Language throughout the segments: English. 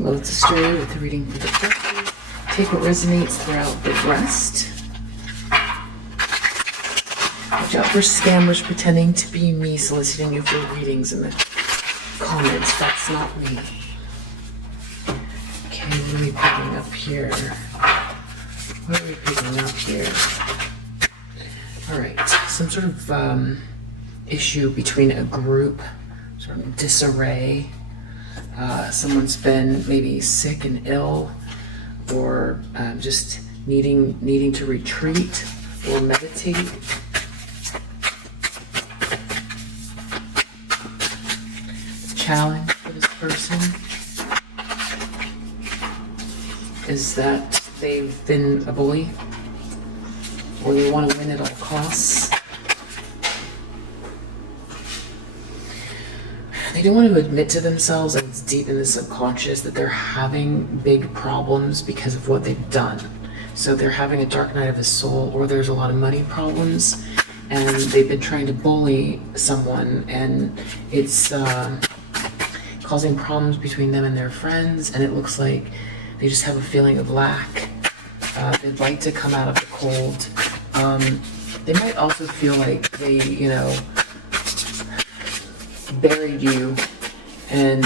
Well, it's a stray with the reading for the collective. Take what resonates throughout the rest. Watch out for scammers pretending to be me, soliciting you for readings in the comments. That's not me. Okay, what are we picking up here? What are we picking up here? Alright, some sort of issue between a group, sort of disarray. Someone's been maybe sick and ill, or just needing to retreat or meditate. The challenge for this person is that they've been a bully, or they want to win at all costs. They don't want to admit to themselves, and it's deep in the subconscious, that they're having big problems because of what they've done. So they're having a dark night of the soul, or there's a lot of money problems, and they've been trying to bully someone, and it's causing problems between them and their friends, and it looks like they just have a feeling of lack. They'd like to come out of the cold. They might also feel like they, buried you, and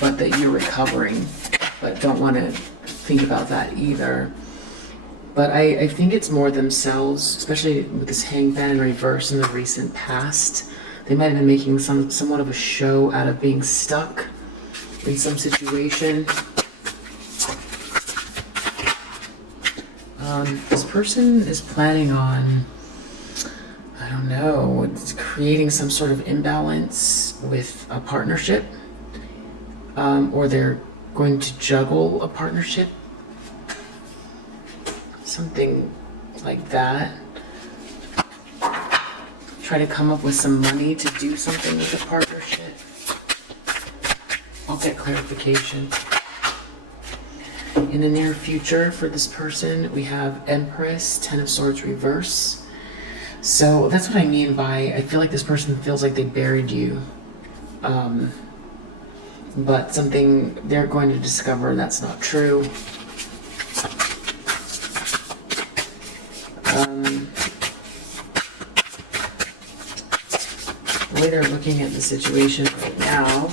but that you're recovering, but don't want to think about that either. But I think it's more themselves, especially with this hangman in reverse in the recent past. They might have been making somewhat of a show out of being stuck in some situation. This person is planning on, I don't know, it's creating some sort of imbalance with a partnership, or they're going to juggle a partnership, something like that. Try to come up with some money to do something with the partnership. I'll get clarification. In the near future for this person, we have Empress, Ten of Swords reverse. So that's what I mean by, I feel like this person feels like they buried you. But something they're going to discover that's not true. The way they're looking at the situation right now,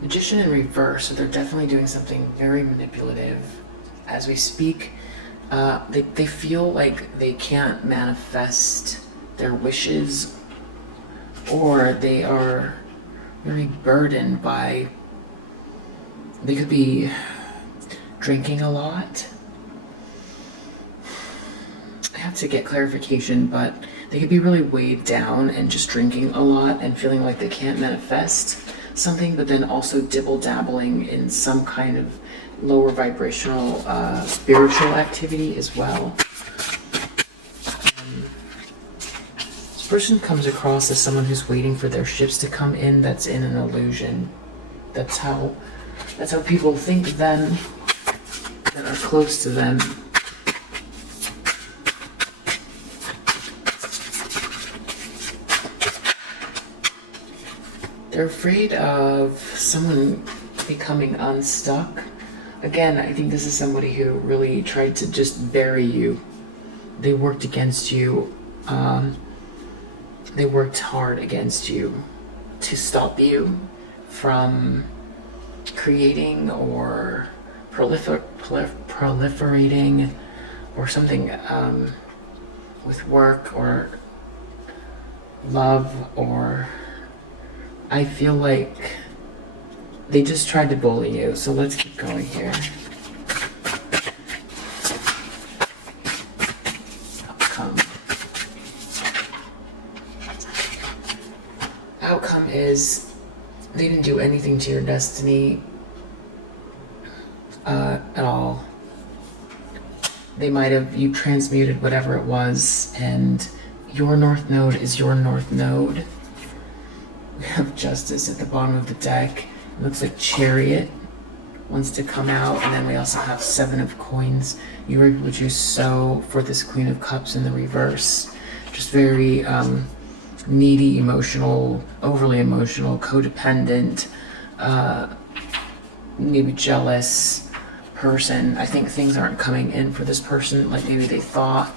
Magician in reverse, so they're definitely doing something very manipulative as we speak. They feel like they can't manifest their wishes, or they are very burdened by, they could be drinking a lot. I have to get clarification, but they could be really weighed down and just drinking a lot and feeling like they can't manifest something, but then also dibble-dabbling in some kind of lower vibrational spiritual activity as well. This person comes across as someone who's waiting for their ships to come in. That's in an illusion. That's how people think of them that are close to them. They're afraid of someone becoming unstuck. Again, I think this is somebody who really tried to just bury you. They worked against you. They worked hard against you to stop you from creating or proliferating or something with work or love, or I feel like they just tried to bully you. So let's keep going here. Outcome is they didn't do anything to your destiny at all. They might have, you transmuted whatever it was, and your North Node is your North Node. We have Justice at the bottom of the deck. It looks like Chariot wants to come out, and then we also have Seven of Coins. You were able to sow for this Queen of Cups in the reverse. Just very needy, emotional, overly emotional, codependent, maybe jealous person. I think things aren't coming in for this person like maybe they thought.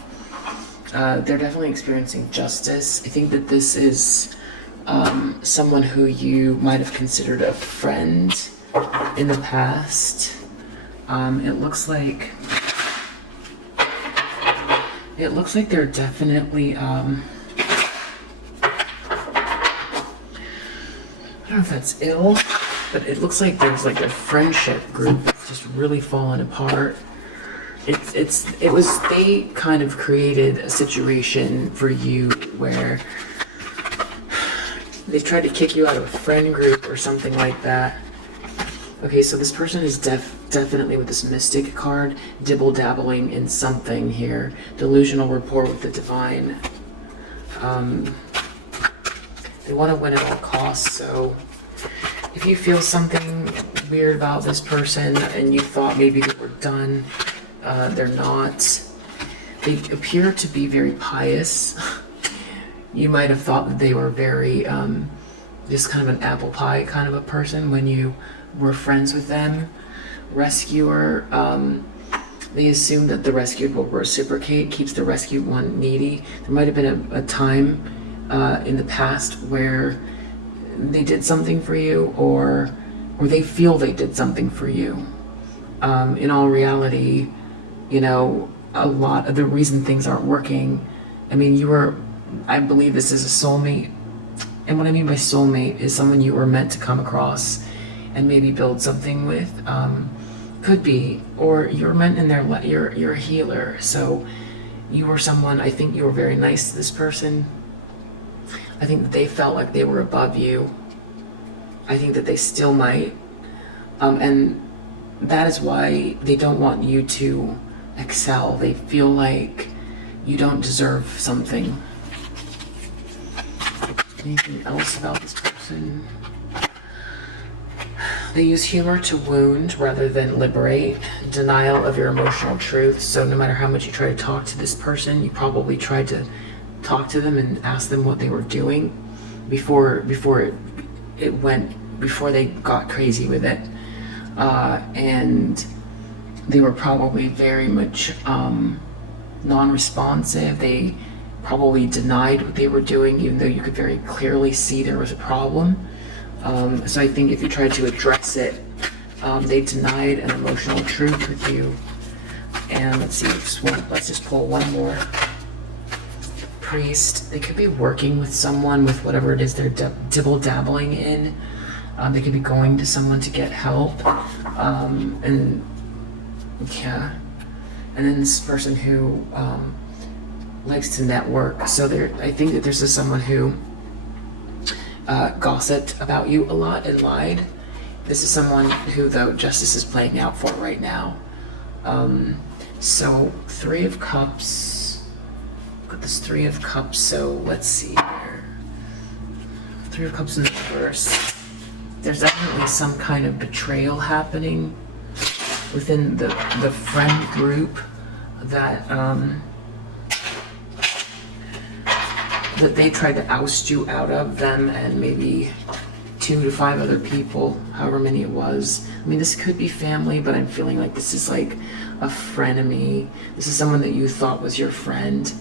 They're definitely experiencing justice. I think that this is someone who you might have considered a friend in the past. It looks like they're definitely I don't know if that's ill, but it looks like there's like a friendship group that's just really falling apart. They kind of created a situation for you where they tried to kick you out of a friend group or something like that. Okay, so this person is definitely, with this mystic card, dibble-dabbling in something here. Delusional rapport with the divine. They want to win at all costs, so if you feel something weird about this person and you thought maybe they were done, they're not. They appear to be very pious. You might have thought that they were very, just kind of an apple pie kind of a person when you were friends with them. Rescuer, they assume that the rescued will reciprocate, keeps the rescued one needy. There might have been a time in the past where they did something for you, or they feel they did something for you. In all reality, you know, a lot of the reason things aren't working, I mean, I believe this is a soulmate. And what I mean by soulmate is someone you were meant to come across and maybe build something with. Could be, or you're meant in you're a healer. So you were someone, I think you were very nice to this person. I think that they felt like they were above you. I think that they still might. And that is why they don't want you to excel. They feel like you don't deserve something. Anything else about this person? They use humor to wound rather than liberate. Denial of your emotional truth. So no matter how much you try to talk to this person, you probably tried to talk to them and ask them what they were doing before they got crazy with it. And they were probably very much non-responsive. They probably denied what they were doing, even though you could very clearly see there was a problem. So I think if you tried to address it, they denied an emotional truth with you. And let's see, let's just pull one more. Priest. They could be working with someone with whatever it is they're dibble-dabbling in. They could be going to someone to get help. And yeah. And then this person who likes to network. So I think that there's someone who gossiped about you a lot and lied. This is someone who, though, justice is playing out for right now. So 3 of Cups. Got this 3 of Cups, so let's see here. 3 of Cups in the reverse. There's definitely some kind of betrayal happening within the friend group that that they tried to oust you out of, them and maybe 2 to 5 other people, however many it was. I mean, this could be family, but I'm feeling like this is like a frenemy. This is someone that you thought was your friend,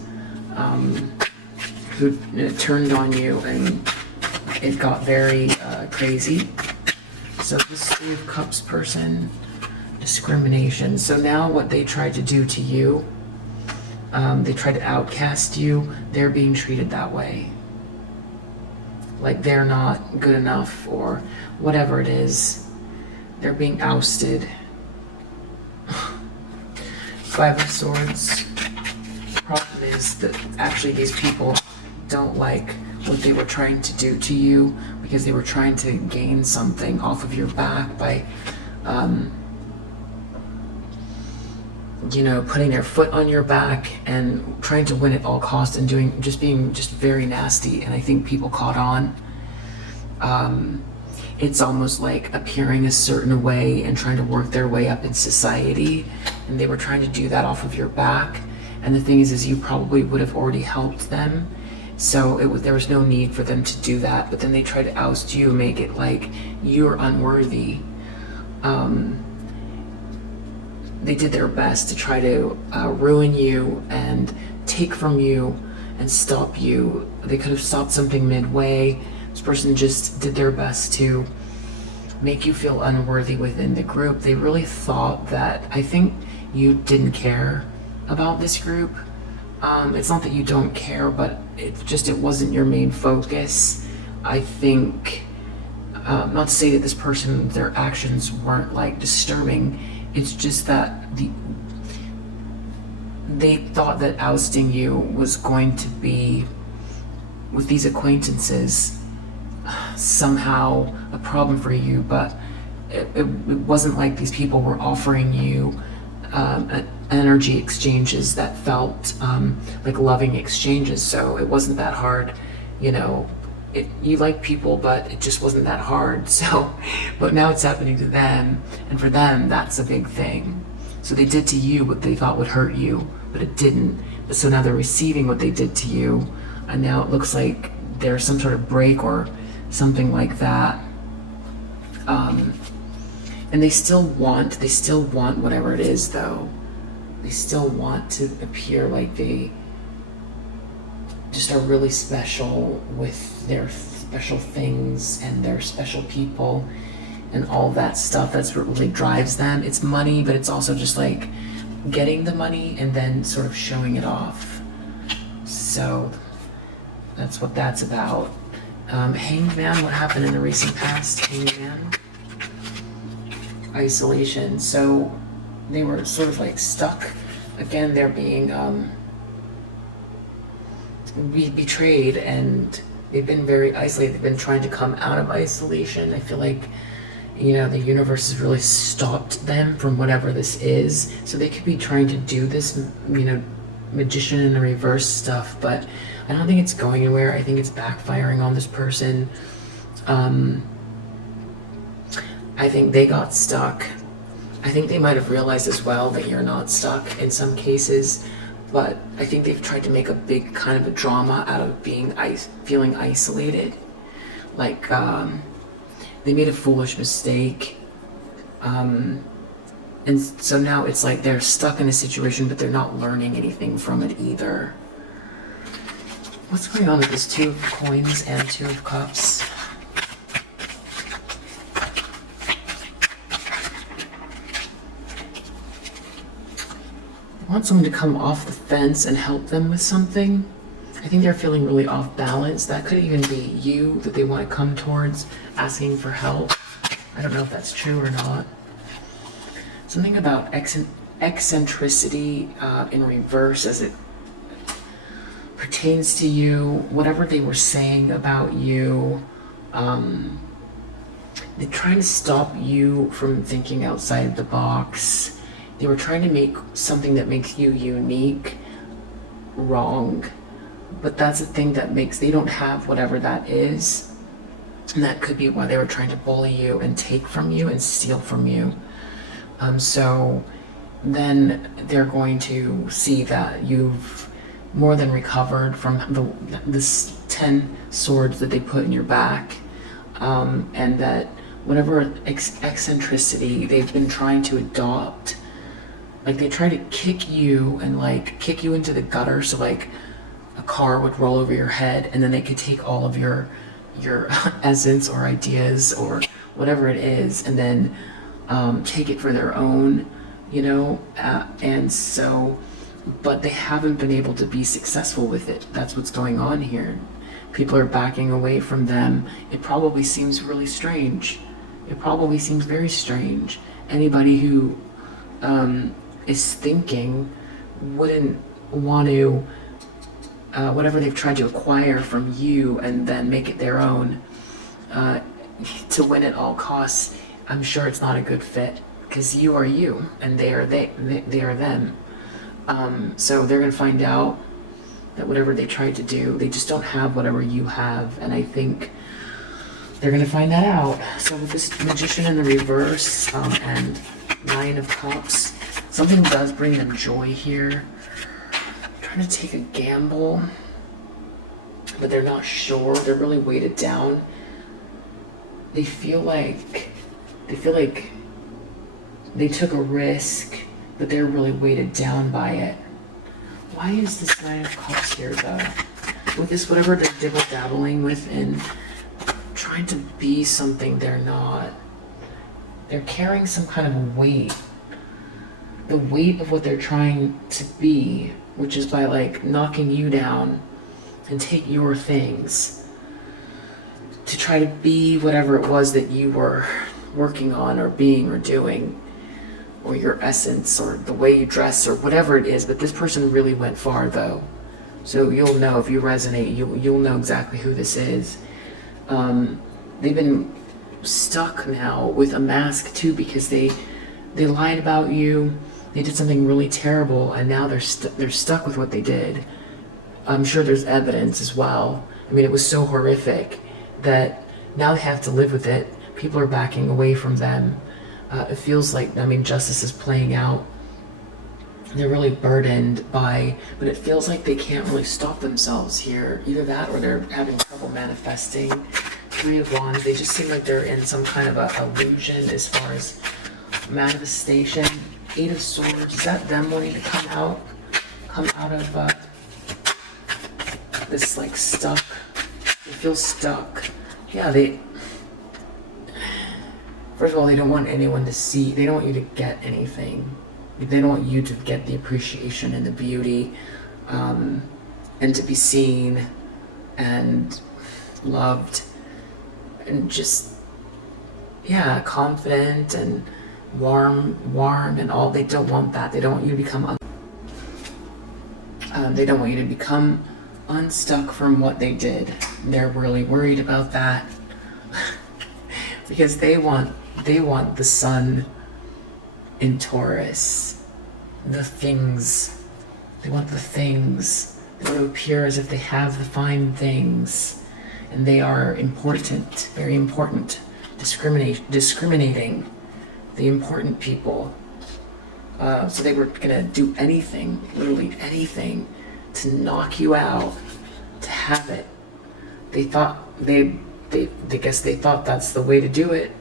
who turned on you, and it got very crazy. So this 3 of Cups person, discrimination. So now what they tried to do to you, they tried to outcast you. They're being treated that way. Like they're not good enough or whatever it is. They're being ousted. 5 of Swords. The problem is that actually these people don't like what they were trying to do to you because they were trying to gain something off of your back by putting their foot on your back and trying to win at all costs and being very nasty. And I think people caught on. It's almost like appearing a certain way and trying to work their way up in society. And they were trying to do that off of your back. And the thing is you probably would have already helped them. So there was no need for them to do that, but then they tried to oust you, make it like you're unworthy. They did their best to try to ruin you and take from you and stop you. They could have stopped something midway. This person just did their best to make you feel unworthy within the group. They really thought that, I think you didn't care about this group. It's not that you don't care, but it's just, it wasn't your main focus. I think, not to say that this person, their actions weren't like disturbing, it's just that they thought that ousting you was going to be, with these acquaintances, somehow a problem for you, but it wasn't like these people were offering you energy exchanges that felt like loving exchanges. So it wasn't that hard, you know. You like people, but it just wasn't that hard. So, but now it's happening to them, and for them, that's a big thing. So they did to you what they thought would hurt you, but it didn't. But so now they're receiving what they did to you, and now it looks like there's some sort of break or something like that. And they still want whatever it is, though. They still want to appear like they just are really special with their special things and their special people and all that stuff. That's what really drives them. It's money, but it's also just like getting the money and then sort of showing it off. So that's what that's about. Hanged Man, what happened in the recent past? Hanged Man. Isolation. So they were sort of like stuck. Again, they're being betrayed, and they've been very isolated. They've been trying to come out of isolation. I feel like, you know, the universe has really stopped them from whatever this is. So they could be trying to do this, you know, magician in the reverse stuff, but I don't think it's going anywhere. I think it's backfiring on this person. I think they got stuck. I think they might have realized as well that you're not stuck in some cases, but I think they've tried to make a big kind of a drama out of being feeling isolated. Like, they made a foolish mistake. And so now it's like they're stuck in a situation, but they're not learning anything from it either. What's going on with this Two of Coins and Two of Cups? I want someone to come off the fence and help them with something. I think they're feeling really off balance. That could even be you that they want to come towards, asking for help. I don't know if that's true or not. Something about eccentricity in reverse as it pertains to you. Whatever they were saying about you, they're trying to stop you from thinking outside the box. They were trying to make something that makes you unique wrong, but that's the thing that makes, they don't have whatever that is, and that could be why they were trying to bully you and take from you and steal from you. So then they're going to see that you've more than recovered from this 10 swords that they put in your back, and that whatever eccentricity they've been trying to adopt, like they try to kick you and like kick you into the gutter, so like a car would roll over your head, and then they could take all of your essence or ideas or whatever it is, and then take it for their own, you know, and so, but they haven't been able to be successful with it. That's what's going on here. People are backing away from them. It probably seems really strange. It probably seems very strange. Anybody who is thinking wouldn't want to, whatever they've tried to acquire from you and then make it their own, to win at all costs. I'm sure it's not a good fit, because you are you and they are them. So they're going to find out that whatever they tried to do, they just don't have whatever you have, and I think they're going to find that out. So with this Magician in the reverse, and Nine of Cups, something does bring them joy here. I'm trying to take a gamble. but they're not sure. They're really weighted down. They feel like they took a risk, but they're really weighted down by it. Why is this Nine of Cups here, though? With this, whatever they're dibble-dabbling with and trying to be something they're not. They're carrying some kind of a weight. The weight of what they're trying to be, which is by like knocking you down and take your things to try to be whatever it was that you were working on or being or doing, or your essence or the way you dress or whatever it is. But this person really went far, though. So you'll know if you resonate, you'll know exactly who this is. They've been stuck now with a mask too, because they lied about you. They did something really terrible, and now they're stuck with what they did. I'm sure there's evidence as well. I mean, it was so horrific that now they have to live with it. People are backing away from them. It feels like, I mean, justice is playing out. They're really burdened by, but it feels like they can't really stop themselves here. Either that or they're having trouble manifesting. Three of Wands, they just seem like they're in some kind of a illusion as far as manifestation. Eight of Swords, is that them wanting to come out of this like stuck? They feel stuck. Yeah, first of all, they don't want anyone to see, they don't want you to get anything. They don't want you to get the appreciation and the beauty, and to be seen and loved and just, yeah, confident and warm and all. They don't want that. They don't want you to become they don't want you to become unstuck from what they did. They're really worried about that because they want the sun in Taurus, the things. They want the things. They want to appear as if they have the fine things, and they are important, very important. Discriminating the important people. So they were gonna do anything, literally anything, to knock you out, to have it. They thought they guess they thought that's the way to do it.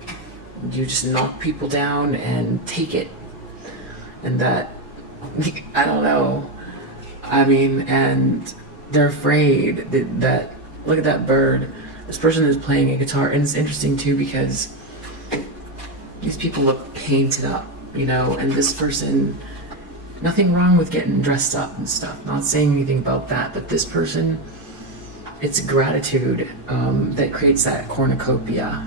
You just knock people down and take it. And that, I don't know. I mean, and they're afraid that look at that bird. This person is playing a guitar, and it's interesting too because these people look painted up, you know, and this person, nothing wrong with getting dressed up and stuff, not saying anything about that, but this person, it's gratitude that creates that cornucopia,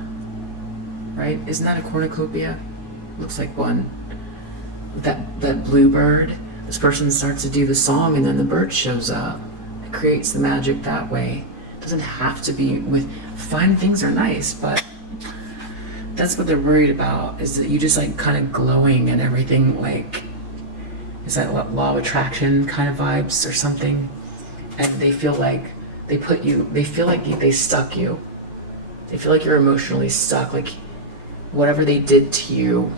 right? Isn't that a cornucopia? Looks like one. That blue bird, this person starts to do the song and then the bird shows up. It creates the magic that way. It doesn't have to be with, fine things are nice, but that's what they're worried about, is that you just like kind of glowing and everything, like, is that law of attraction kind of vibes or something? And they feel like they feel like they stuck you. They feel like you're emotionally stuck, like whatever they did to you,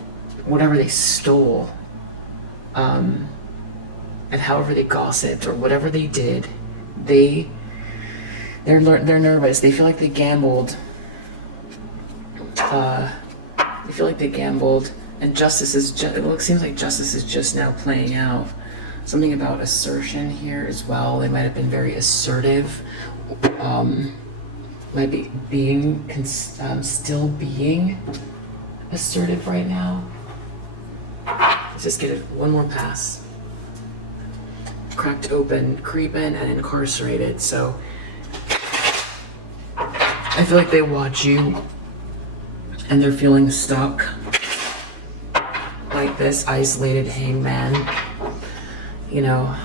whatever they stole, and however they gossiped or whatever they did, they're nervous. They feel like they gambled. They feel like they gambled, and justice is seems like justice is just now playing out. Something about assertion here as well. They might have been very assertive. Might be still being assertive right now. Let's just get one more pass. Cracked open, creeping, and incarcerated. So I feel like they watch you and they're feeling stuck, like this isolated hangman, you know.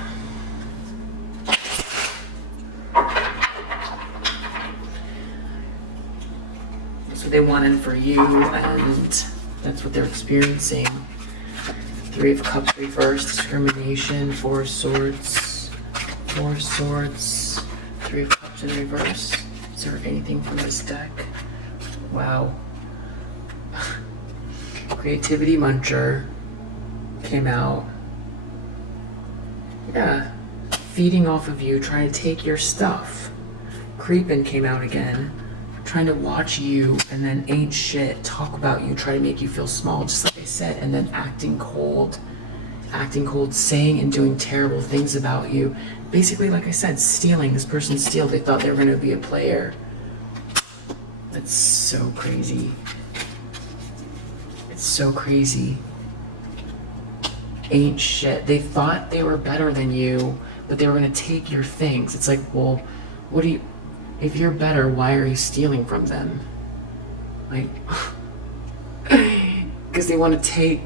That's what they wanted for you, and that's what they're experiencing. Three of Cups reversed, discrimination, Four of Swords, Three of Cups in reverse. Is there anything from this deck? Wow. Creativity Muncher came out. Yeah. Feeding off of you, trying to take your stuff. creeping came out again, trying to watch you and then ain't shit, talk about you, try to make you feel small, just like I said, and then acting cold, saying and doing terrible things about you. Basically, like I said, stealing. This person steal. They thought they were going to be a player. That's so crazy. It's so crazy. Ain't shit. They thought they were better than you, but they were going to take your things. It's like, well, what do you... If you're better, why are you stealing from them? Like... Because they want to take...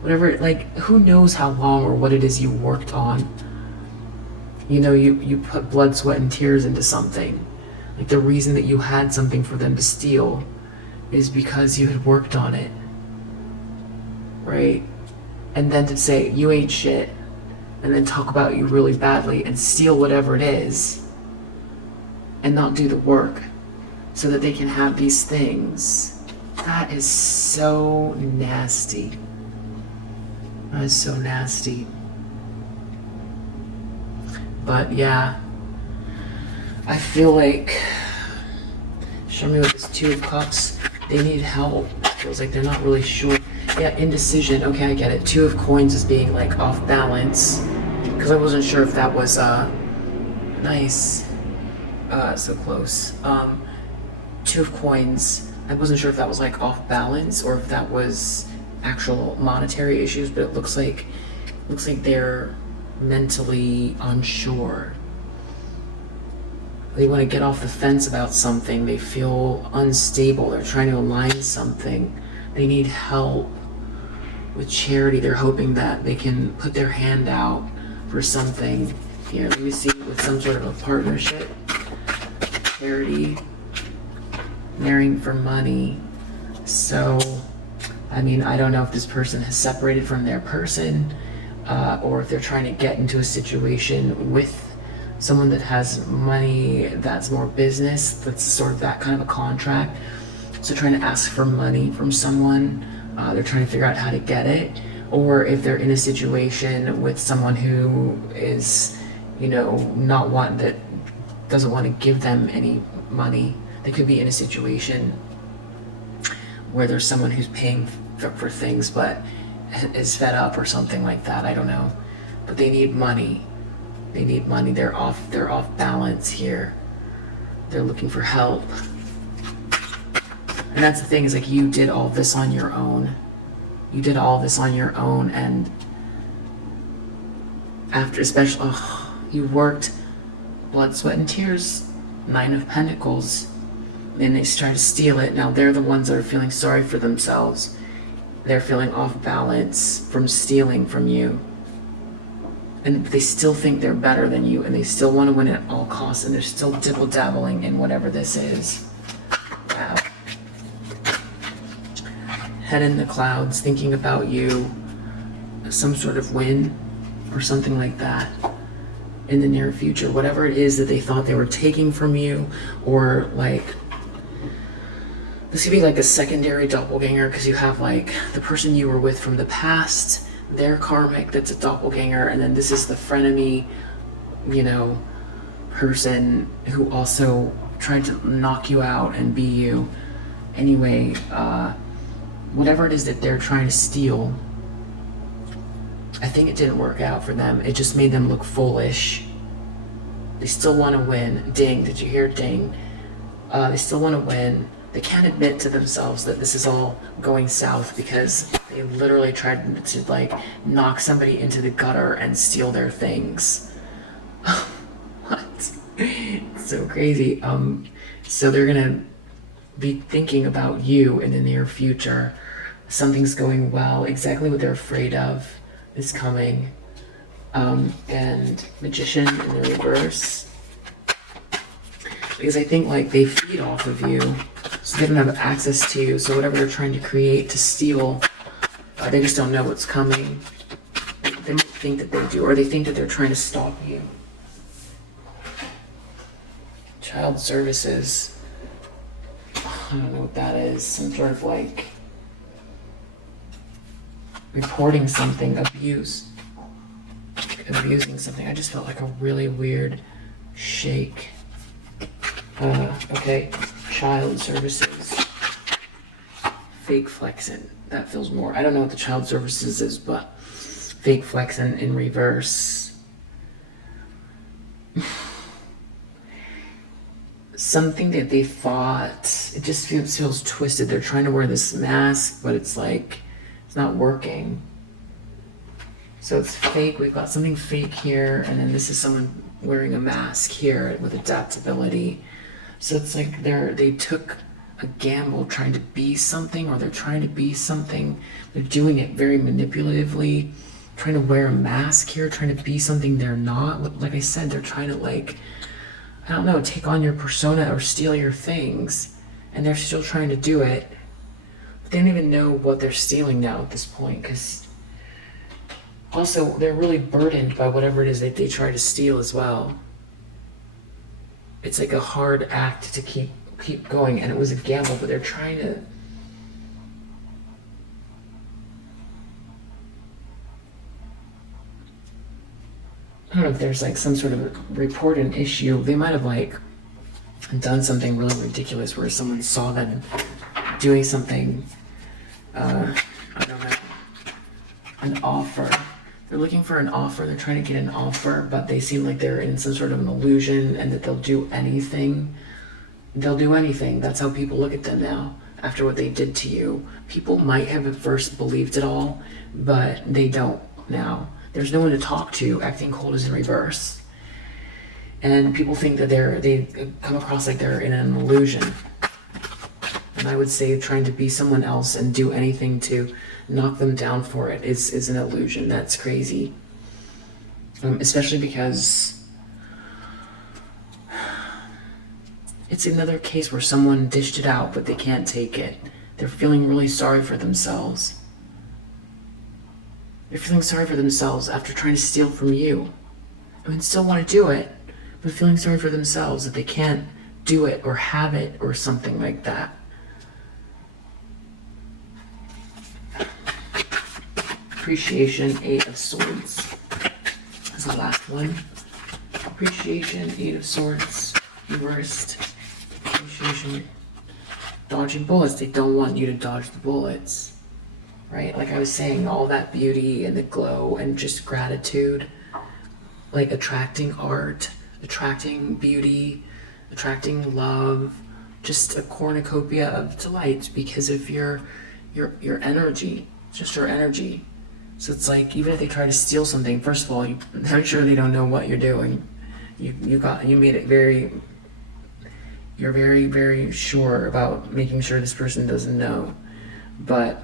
whatever, like, who knows how long or what it is you worked on. You know, you put blood, sweat, and tears into something. Like, the reason that you had something for them to steal is because you had worked on it. Right? And then to say, you ain't shit, and then talk about you really badly and steal whatever it is, and not do the work so that they can have these things. That is so nasty. That is so nasty. But yeah, I feel like, show me with this Two of Cups, they need help. It feels like they're not really sure. Yeah, indecision. Okay, I get it. Two of Coins is being like off balance, because I wasn't sure if that was nice. So close. Two of Coins, I wasn't sure if that was like off balance or if that was actual monetary issues, but it looks like they're mentally unsure. They want to get off the fence about something. They feel unstable. They're trying to align something. They need help with charity. They're hoping that they can put their hand out for something. Here, let me see, with some sort of a partnership, charity, marrying for money. So, I mean, I don't know if this person has separated from their person, or if they're trying to get into a situation with someone that has money that's more business, that's sort of that kind of a contract. So trying to ask for money from someone, they're trying to figure out how to get it. Or if they're in a situation with someone who is, you know, that doesn't want to give them any money. They could be in a situation where there's someone who's paying for things but is fed up or something like that. I don't know, but they need money. They need money. They're off balance here. They're looking for help. And that's the thing, is like, you did all this on your own. You did all this on your own, and after, especially, you worked blood, sweat, and tears. 9 of Pentacles. And they try to steal it. Now they're the ones that are feeling sorry for themselves. They're feeling off balance from stealing from you. And they still think they're better than you, and they still want to win at all costs, and they're still dibble-dabbling in whatever this is. Wow. Head in the clouds, thinking about you, some sort of win or something like that in the near future. Whatever it is that they thought they were taking from you, or like, this could be like a secondary doppelganger, because you have like the person you were with from the past, their karmic that's a doppelganger, and then this is the frenemy, you know, person who also tried to knock you out and be you. Anyway, whatever it is that they're trying to steal, I think it didn't work out for them. It just made them look foolish. They still want to win. Ding, did you hear ding? They still want to win. They can't admit to themselves that this is all going south, because they literally tried to like knock somebody into the gutter and steal their things. What? It's so crazy. So they're gonna be thinking about you in the near future. Something's going well. Exactly what they're afraid of is coming. And Magician in the reverse. Because I think like they feed off of you, so they don't have access to you. So whatever they're trying to create to steal, they just don't know what's coming. They might think that they do, or they think that they're trying to stop you. Child services. I don't know what that is. Some sort of like reporting something, abusing something. I just felt like a really weird shake. Okay, child services, fake flexing. That feels more. I don't know what the child services is, but fake flexing in reverse. Something that they thought, it just feels twisted. They're trying to wear this mask, but it's like, it's not working. So it's fake. We've got something fake here, and then this is someone wearing a mask here with adaptability. So it's like they took a gamble trying to be something, or they're trying to be something. They're doing it very manipulatively, trying to wear a mask here, trying to be something they're not. Like I said, they're trying to, like, I don't know, take on your persona or steal your things, and they're still trying to do it. But they don't even know what they're stealing now at this point, because also they're really burdened by whatever it is that they try to steal as well. It's like a hard act to keep going, and it was a gamble, but they're trying to. I don't know if there's like some sort of report an issue. They might have like done something really ridiculous where someone saw them doing something, I don't know, an offer. They're looking for an offer, they're trying to get an offer, but they seem like they're in some sort of an illusion and that they'll do anything. They'll do anything. That's how people look at them now after what they did to you. People might have at first believed it all, but they don't now. There's no one to talk to. Acting cold is in reverse. And people think that they come across like they're in an illusion. And I would say trying to be someone else and do anything to knock them down for it is an illusion. That's crazy. Especially because it's another case where someone dished it out, but they can't take it. They're feeling really sorry for themselves. They're feeling sorry for themselves after trying to steal from you. I mean, still want to do it, but feeling sorry for themselves that they can't do it or have it or something like that. Appreciation, 8 of Swords. That's the last one. Appreciation, 8 of Swords. Reversed. Appreciation. Dodging bullets. They don't want you to dodge the bullets. Right? Like I was saying, all that beauty and the glow and just gratitude. Like attracting art, attracting beauty, attracting love. Just a cornucopia of delight because of your energy. It's just your energy. So it's like, even if they try to steal something, first of all, I'm sure they don't know what you're doing. You made it you're very, very sure about making sure this person doesn't know. But,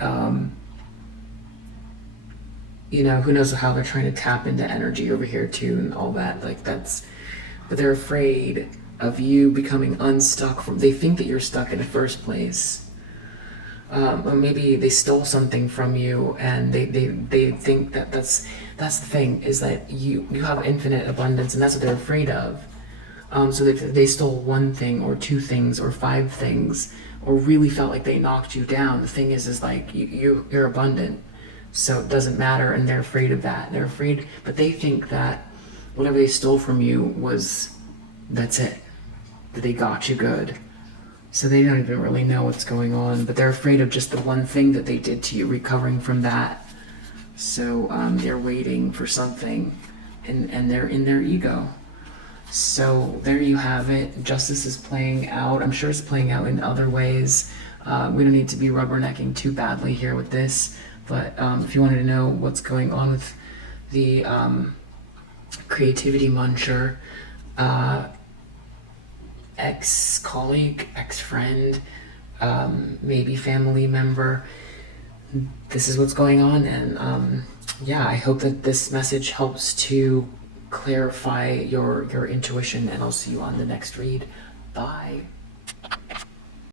you know, who knows how they're trying to tap into energy over here too and all that. Like but they're afraid of you becoming unstuck they think that you're stuck in the first place. Or maybe they stole something from you and they think that's the thing, is that you have infinite abundance, and that's what they're afraid of. So they stole one thing or two things or five things, or really felt like they knocked you down. The thing is like you're abundant, so it doesn't matter, and they're afraid of that. They're afraid, but they think that whatever they stole from you that's it, that they got you good. So they don't even really know what's going on, but they're afraid of just the one thing that they did to you, recovering from that. So they're waiting for something, and they're in their ego. So there you have it. Justice is playing out. I'm sure it's playing out in other ways. We don't need to be rubbernecking too badly here with this, but if you wanted to know what's going on with the creativity muncher, ex-colleague, ex-friend, maybe family member, this is what's going on. And yeah, I hope that this message helps to clarify your intuition, and I'll see you on the next read. Bye.